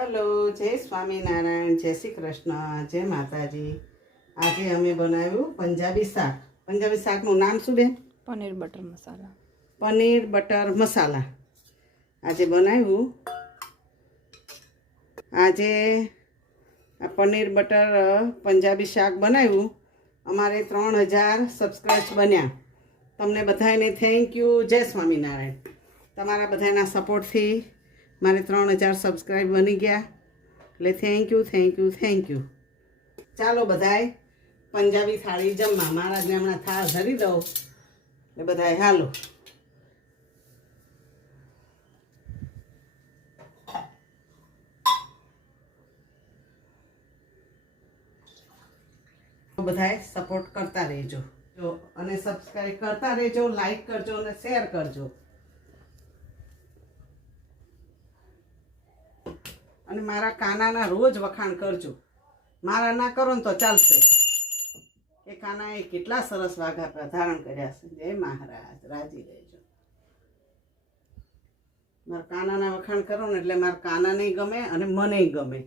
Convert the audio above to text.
Hello, જય સ્વામિનારાયણ, જય શ્રી કૃષ્ણ, જય માતાજી. આજે અમે બનાવ્યું પંજાબી શાક. પંજાબી શાકનું નામ શું બેન? પનીર બટર મસાલા. પનીર બટર મસાલા આજે બનાવ્યું. આજે આ પનીર બટર પંજાબી શાક બનાવ્યું. અમારે 3000 સબસ્ક્રાઈબ્સ બન્યા. તમને બધાને થેન્ક યુ. જય સ્વામિનારાયણ. તમારા બધાના સપોર્ટથી મારે 3000 સબસ્ક્રાઈબ બની ગયા. એટલે thank you, thank you, thank you. ચાલો બધાય પંજાબી થાળી જમવા. મહારાજને હમણાં થાળ ધરી દઉં એટલે બધાય હાલો. બધાય સપોર્ટ કરતા રહેજો અને સબસ્ક્રાઈબ કરતા રહેજો, લાઈક કરજો અને શેર કરજો. અને મારા કાનાના રોજ વખાણ કરજો. મારા ના કરો ને તો ચાલશે. એ કાનાએ કેટલા સરસ વાઘા ધારણ કર્યા છે. જય મહારાજ, રાજી રહેજો. મારા કાનાના વખાણ કરો ને એટલે મારા કાનાને ગમે અને મને ગમે.